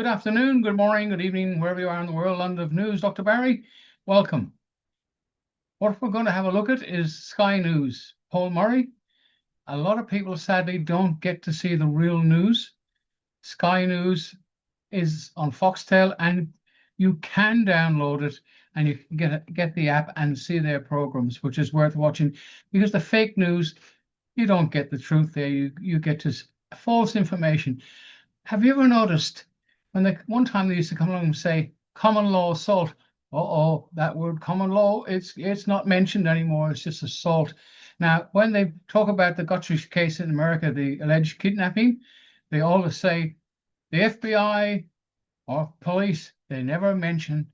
Good afternoon, good morning, good evening, wherever you are in the world. Land of News, Dr. Barry, welcome. What we're going to have a look at is Sky News. Paul Murray. A lot of people sadly don't get to see the real news. Sky News is on Foxtel, and you can download it and you can get the app and see their programs, which is worth watching, because the fake news, you don't get the truth there. You get to false information. Have you ever noticed when one time they used to come along and say common law assault? That word common law, it's not mentioned anymore. It's just assault. Now, when they talk about the Guthrie case in America, the alleged kidnapping, they always say the FBI or police. They never mention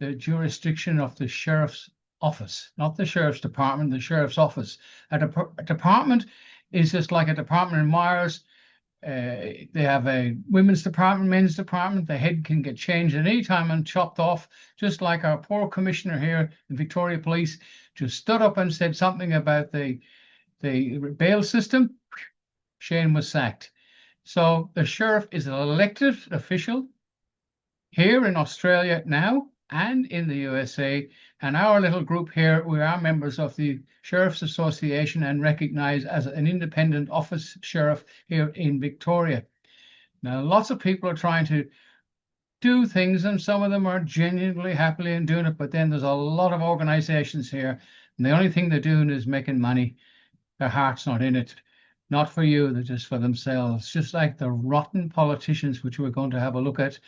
the jurisdiction of the sheriff's office, not the sheriff's department, the sheriff's office. A department is just like a department in Myers. They have a women's department, men's department. The head can get changed at any time and chopped off, just like our poor commissioner here in Victoria Police just stood up and said something about the bail system. Shane was sacked. So the sheriff is an elected official here in Australia now and in the USA. And our little group here, we are members of the Sheriff's Association and recognized as an independent office sheriff here in Victoria. Now, lots of people are trying to do things, and some of them are genuinely happily in doing it, but then there's a lot of organizations here, and the only thing they're doing is making money. Their heart's not in it. Not for you, they're just for themselves, just like the rotten politicians, which we're going to have a look at.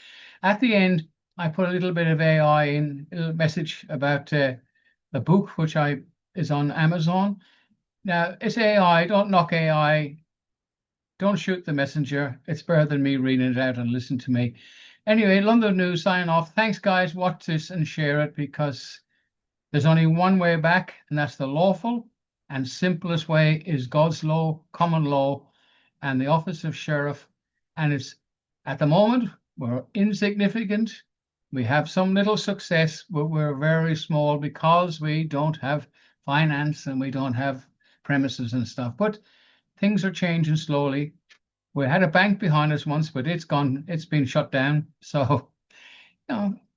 At the end, I put a little bit of AI in, a little message about the book, which is on Amazon. Now, it's AI. Don't knock AI. Don't shoot the messenger. It's better than me reading it out and listen to me. Anyway, London News, sign off. Thanks, guys. Watch this and share it, because there's only one way back, and that's the lawful and simplest way is God's law, common law, and the office of sheriff. And it's, at the moment, we're insignificant. We have some little success, but we're very small because we don't have finance and we don't have premises and stuff. But things are changing slowly. We had a bank behind us once, but it's gone. It's been shut down. So,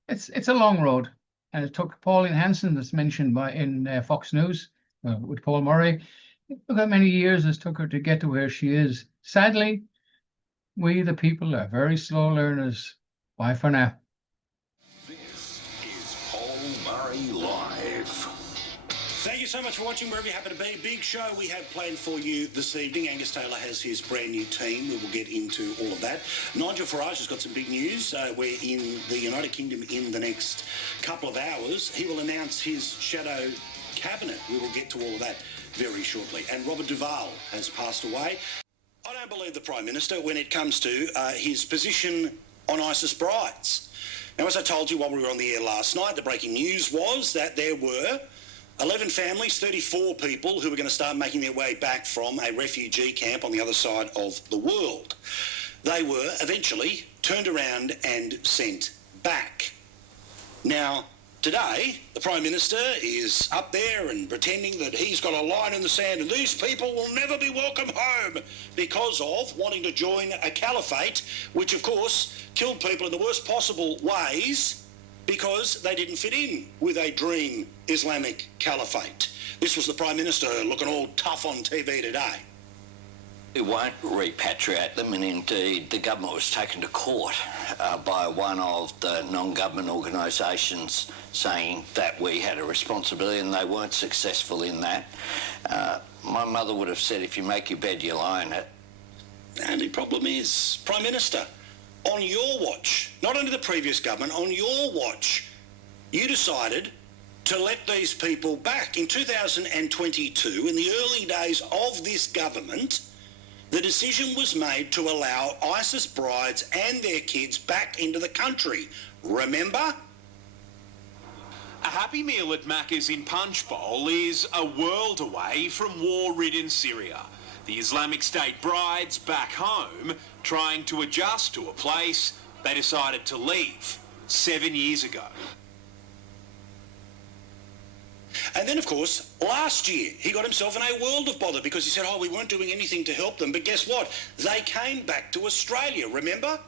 it's a long road. And it took Pauline Hanson, that's mentioned in Fox News with Paul Murray. Look how many years it took her to get to where she is. Sadly, we, the people, are very slow learners. Bye for now. This is Paul Murray Live. Thank you so much for watching wherever you happen to be. Big show we have planned for you this evening. Angus Taylor has his brand new team. We will get into all of that. Nigel Farage has got some big news. We're in the United Kingdom in the next couple of hours. He will announce his shadow cabinet. We will get to all of that very shortly. And Robert Duvall has passed away. I don't believe the Prime Minister when it comes to his position on ISIS brides. Now, as I told you while we were on the air last night, the breaking news was that there were 11 families, 34 people who were going to start making their way back from a refugee camp on the other side of the world. They were eventually turned around and sent back. Now, today, the Prime Minister is up there and pretending that he's got a line in the sand and these people will never be welcome home because of wanting to join a caliphate, which, of course, killed people in the worst possible ways because they didn't fit in with a dream Islamic caliphate. This was the Prime Minister looking all tough on TV today. We won't repatriate them, and indeed the government was taken to court by one of the non-government organisations saying that we had a responsibility, and they weren't successful in that. My mother would have said, if you make your bed, you lie in it. And the problem is, Prime Minister, on your watch, not under the previous government, on your watch, you decided to let these people back. In 2022, in the early days of this government, the decision was made to allow ISIS brides and their kids back into the country. Remember? A Happy Meal at Macca's in Punchbowl is a world away from war-ridden Syria. The Islamic State brides back home trying to adjust to a place they decided to leave 7 years ago. And then, of course, last year, he got himself in a world of bother because he said, we weren't doing anything to help them. But guess what? They came back to Australia, remember?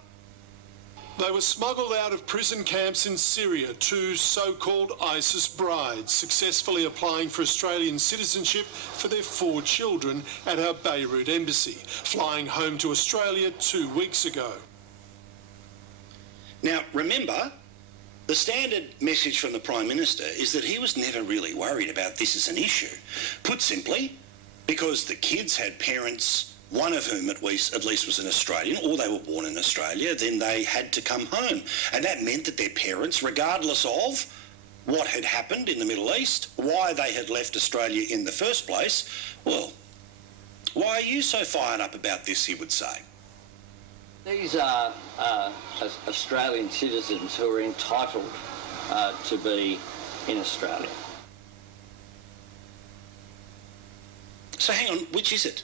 They were smuggled out of prison camps in Syria, two so-called ISIS brides, successfully applying for Australian citizenship for their 4 children at our Beirut embassy, flying home to Australia 2 weeks ago. Now, remember, the standard message from the Prime Minister is that he was never really worried about this as an issue. Put simply, because the kids had parents, one of whom at least was an Australian, or they were born in Australia, then they had to come home. And that meant that their parents, regardless of what had happened in the Middle East, why they had left Australia in the first place, well, why are you so fired up about this, he would say. These are Australian citizens who are entitled to be in Australia. So hang on, which is it?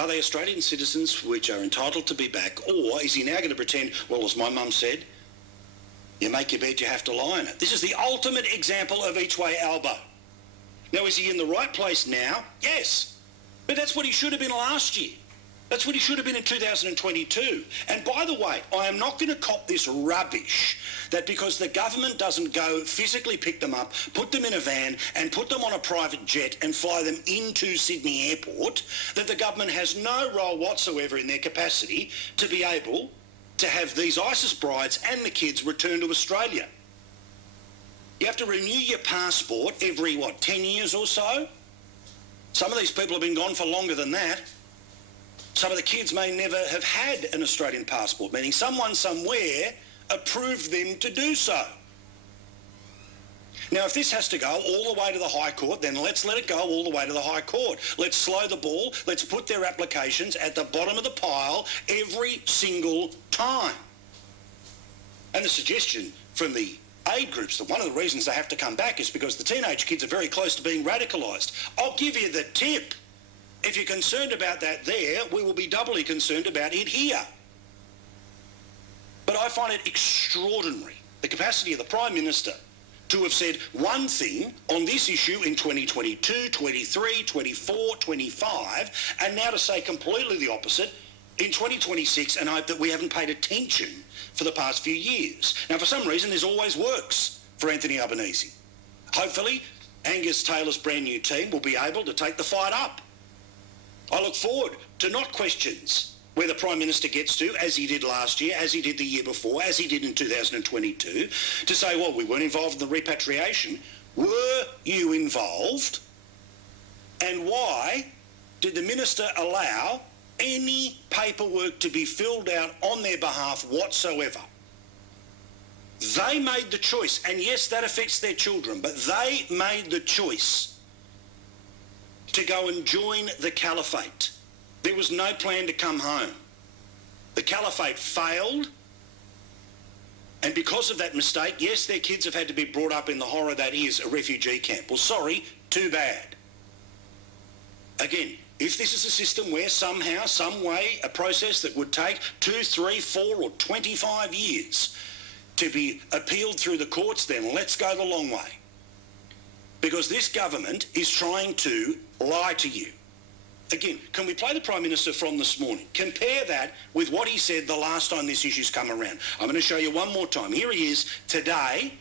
Are they Australian citizens which are entitled to be back, or is he now going to pretend, well, as my mum said, you make your bed, you have to lie in it? This is the ultimate example of each way elbow. Now, is he in the right place now? Yes. But that's what he should have been last year. That's what he should have been in 2022. And by the way, I am not going to cop this rubbish that because the government doesn't go physically pick them up, put them in a van and put them on a private jet and fly them into Sydney Airport, that the government has no role whatsoever in their capacity to be able to have these ISIS brides and the kids return to Australia. You have to renew your passport every, 10 years or so? Some of these people have been gone for longer than that. Some of the kids may never have had an Australian passport, meaning someone somewhere approved them to do so. Now, if this has to go all the way to the High Court, then let's let it go all the way to the High Court. Let's slow the ball. Let's put their applications at the bottom of the pile every single time. And the suggestion from the aid groups that one of the reasons they have to come back is because the teenage kids are very close to being radicalised. I'll give you the tip. If you're concerned about that there, we will be doubly concerned about it here. But I find it extraordinary, the capacity of the Prime Minister to have said one thing on this issue in 2022, 23, 24, 25, and now to say completely the opposite in 2026 and hope that we haven't paid attention for the past few years. Now, for some reason, this always works for Anthony Albanese. Hopefully, Angus Taylor's brand new team will be able to take the fight up. I look forward to not questions where the Prime Minister gets to, as he did last year, as he did the year before, as he did in 2022, to say, well, we weren't involved in the repatriation. Were you involved? And why did the Minister allow any paperwork to be filled out on their behalf whatsoever? They made the choice, and yes, that affects their children, but they made the choice to go and join the caliphate. There was no plan to come home. The caliphate failed, and because of that mistake, yes, their kids have had to be brought up in the horror that is a refugee camp. Well, sorry, too bad. Again, if this is a system where somehow, some way, a process that would take 2, 3, 4 or 25 years to be appealed through the courts, then let's go the long way. Because this government is trying to lie to you. Again, can we play the Prime Minister from this morning? Compare that with what he said the last time this issue's come around. I'm going to show you one more time. Here he is today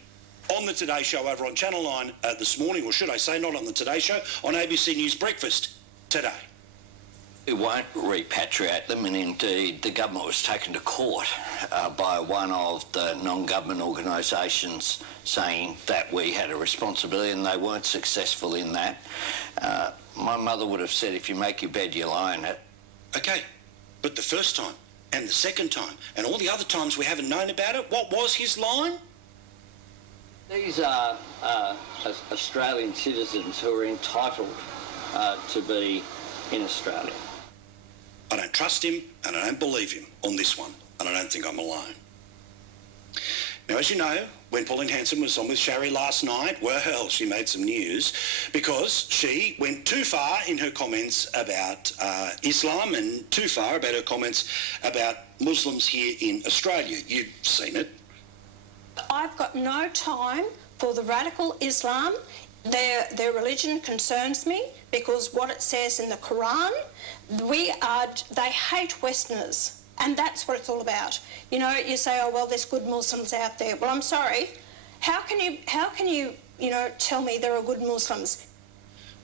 on the Today Show over on Channel 9 this morning, or should I say not on the Today Show, on ABC News Breakfast today. We won't repatriate them, and indeed the government was taken to court by one of the non-government organisations saying that we had a responsibility, and they weren't successful in that. My mother would have said, if you make your bed, you lie in it. Okay, but the first time and the second time and all the other times we haven't known about it, what was his line? These are Australian citizens who are entitled to be in Australia. I don't trust him and I don't believe him on this one, and I don't think I'm alone. Now, as you know, when Pauline Hanson was on with Shari last night, well, she made some news because she went too far in her comments about Islam and too far about her comments about Muslims here in Australia. You've seen it. I've got no time for the radical Islam. Their religion concerns me because what it says in the Quran, they hate Westerners. And that's what it's all about. You know, you say, oh, well, there's good Muslims out there. Well, I'm sorry. How can you, tell me there are good Muslims?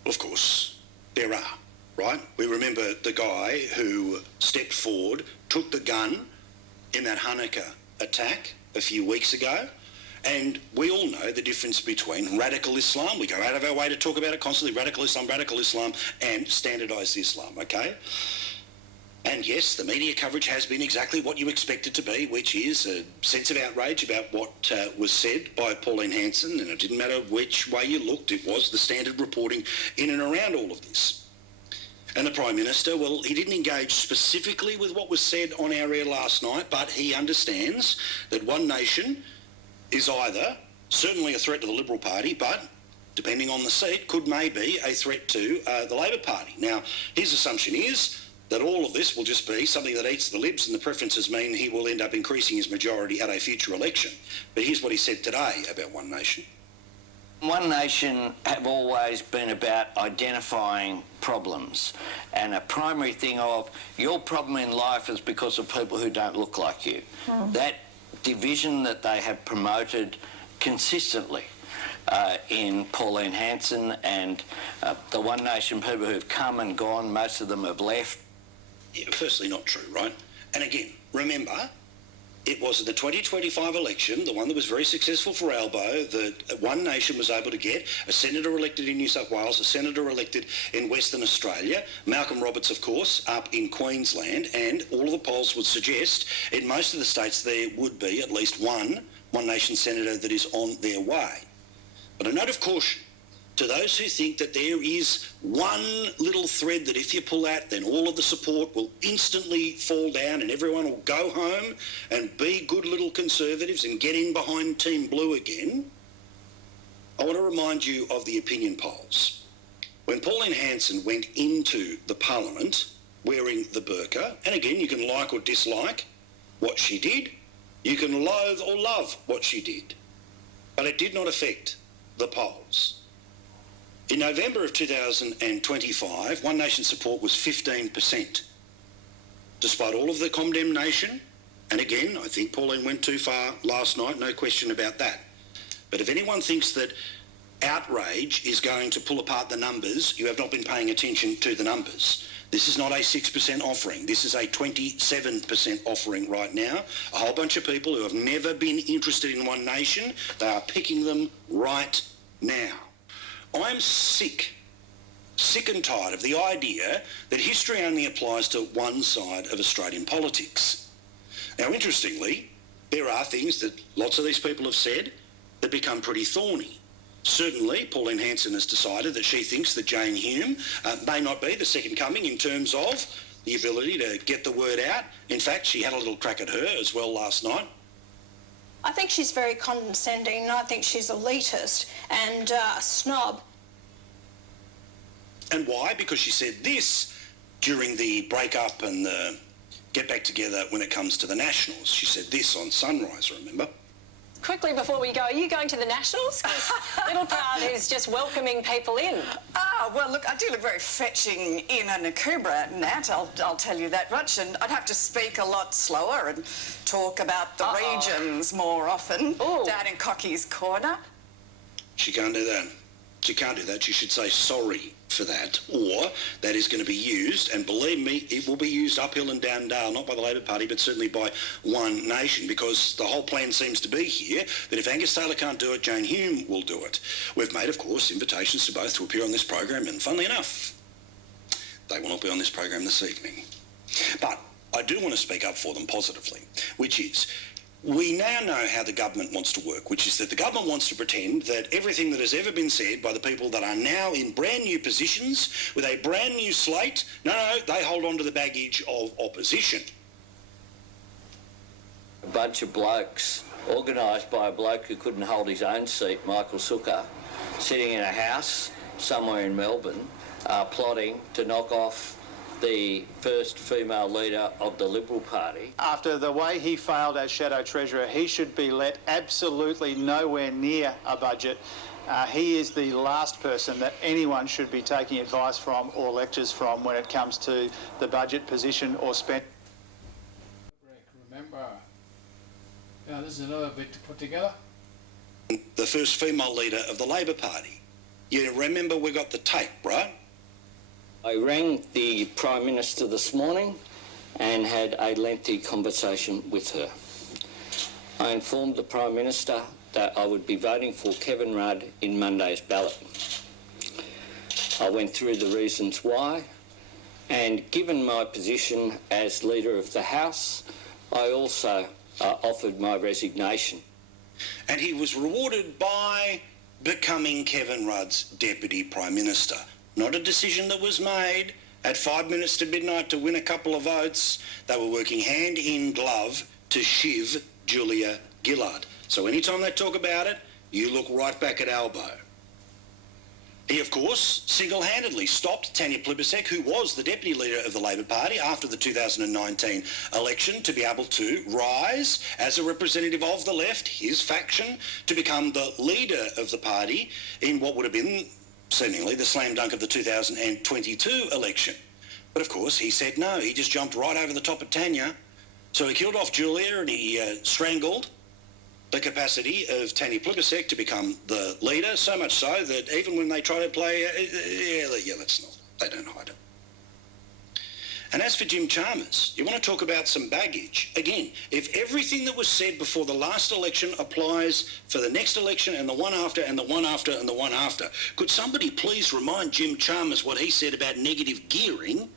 Well, of course, there are, right? We remember the guy who stepped forward, took the gun in that Hanukkah attack a few weeks ago, and we all know the difference between radical Islam, we go out of our way to talk about it constantly, radical Islam, and standardised Islam, okay? And yes, the media coverage has been exactly what you expect it to be, which is a sense of outrage about what was said by Pauline Hanson, and it didn't matter which way you looked, it was the standard reporting in and around all of this. And the Prime Minister, well, he didn't engage specifically with what was said on our air last night, but he understands that One Nation is either certainly a threat to the Liberal Party, but depending on the seat, could maybe a threat to the Labor Party. Now, his assumption is that all of this will just be something that eats the libs, and the preferences mean he will end up increasing his majority at a future election. But here's what he said today about One Nation. One Nation have always been about identifying problems, and a primary thing of your problem in life is because of people who don't look like you. That division that they have promoted consistently in Pauline Hanson and the One Nation people who've come and gone, most of them have left. Yeah, firstly, not true, right? And again, remember, it was in the 2025 election, the one that was very successful for Albo, that One Nation was able to get a senator elected in New South Wales, a senator elected in Western Australia, Malcolm Roberts, of course, up in Queensland, and all of the polls would suggest in most of the states there would be at least one One Nation senator that is on their way. But a note of caution to those who think that there is one little thread that if you pull out, then all of the support will instantly fall down and everyone will go home and be good little Conservatives and get in behind Team Blue again. I want to remind you of the opinion polls. When Pauline Hanson went into the Parliament wearing the burqa, and again, you can like or dislike what she did, you can loathe or love what she did, but it did not affect the polls. In November of 2025, One Nation support was 15%. Despite all of the condemnation, and again, I think Pauline went too far last night, no question about that. But if anyone thinks that outrage is going to pull apart the numbers, you have not been paying attention to the numbers. This is not a 6% offering. This is a 27% offering right now. A whole bunch of people who have never been interested in One Nation, they are picking them right now. I'm sick and tired of the idea that history only applies to one side of Australian politics. Now, interestingly, there are things that lots of these people have said that become pretty thorny. Certainly, Pauline Hanson has decided that she thinks that Jane Hume may not be the second coming in terms of the ability to get the word out. In fact, she had a little crack at her as well last night. I think she's very condescending, and I think she's elitist and a snob. And why? Because she said this during the break-up and the get back together when it comes to the Nationals. She said this on Sunrise, remember? Quickly before we go, are you going to the Nationals? Because Little Proud is just welcoming people in. Well, look, I do look very fetching in a Nakubra, Nat, I'll tell you that much, and I'd have to speak a lot slower and talk about the regions more often. Ooh. Down in Cocky's Corner. She can't do that. She can't do that. She should say sorry for that, or that is going to be used, and believe me, it will be used uphill and down Dale, not by the Labor Party, but certainly by One Nation, because the whole plan seems to be here that if Angus Taylor can't do it, Jane Hume will do it. We've made, of course, invitations to both to appear on this program, and funnily enough, they will not be on this program this evening. But I do want to speak up for them positively, which is, we now know how the government wants to work, which is that the government wants to pretend that everything that has ever been said by the people that are now in brand new positions with a brand new slate, no, they hold on to the baggage of opposition. A bunch of blokes, organised by a bloke who couldn't hold his own seat, Michael Sukkar, sitting in a house somewhere in Melbourne, plotting to knock off the first female leader of the Liberal Party. After the way he failed as Shadow Treasurer, he should be let absolutely nowhere near a budget. He is the last person that anyone should be taking advice from or lectures from when it comes to the budget position or spend. Now, this is another bit to put together. The first female leader of the Labor Party. You remember we got the tape, right? I rang the Prime Minister this morning and had a lengthy conversation with her. I informed the Prime Minister that I would be voting for Kevin Rudd in Monday's ballot. I went through the reasons why, and given my position as Leader of the House, I also offered my resignation. And he was rewarded by becoming Kevin Rudd's Deputy Prime Minister. Not a decision that was made at 5 minutes to midnight to win a couple of votes. They were working hand in glove to shiv Julia Gillard. So anytime they talk about it, you look right back at Albo. He, of course, single-handedly stopped Tanya Plibersek, who was the Deputy Leader of the Labor Party after the 2019 election, to be able to rise as a representative of the left, his faction, to become the leader of the party in what would have been seemingly the slam dunk of the 2022 election. But of course, he said no. He just jumped right over the top of Tanya. So he killed off Julia and he strangled the capacity of Tanya Plibersek to become the leader, so much so that even when they try to play, they don't hide it. And as for Jim Chalmers, you want to talk about some baggage. Again, if everything that was said before the last election applies for the next election and the one after and the one after and the one after, could somebody please remind Jim Chalmers what he said about negative gearing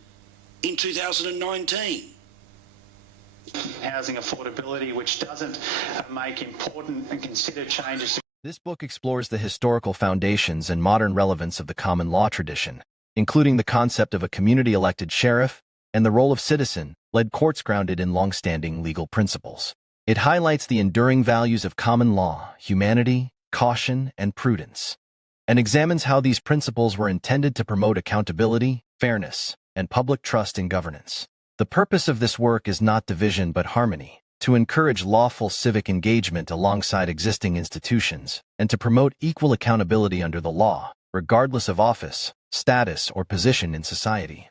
in 2019? Housing affordability, which doesn't make important and considered changes. This book explores the historical foundations and modern relevance of the common law tradition, including the concept of a community-elected sheriff and the role of citizen-led courts grounded in long-standing legal principles. It highlights the enduring values of common law, humanity, caution, and prudence, and examines how these principles were intended to promote accountability, fairness, and public trust in governance. The purpose of this work is not division but harmony, to encourage lawful civic engagement alongside existing institutions, and to promote equal accountability under the law, regardless of office, status, or position in society.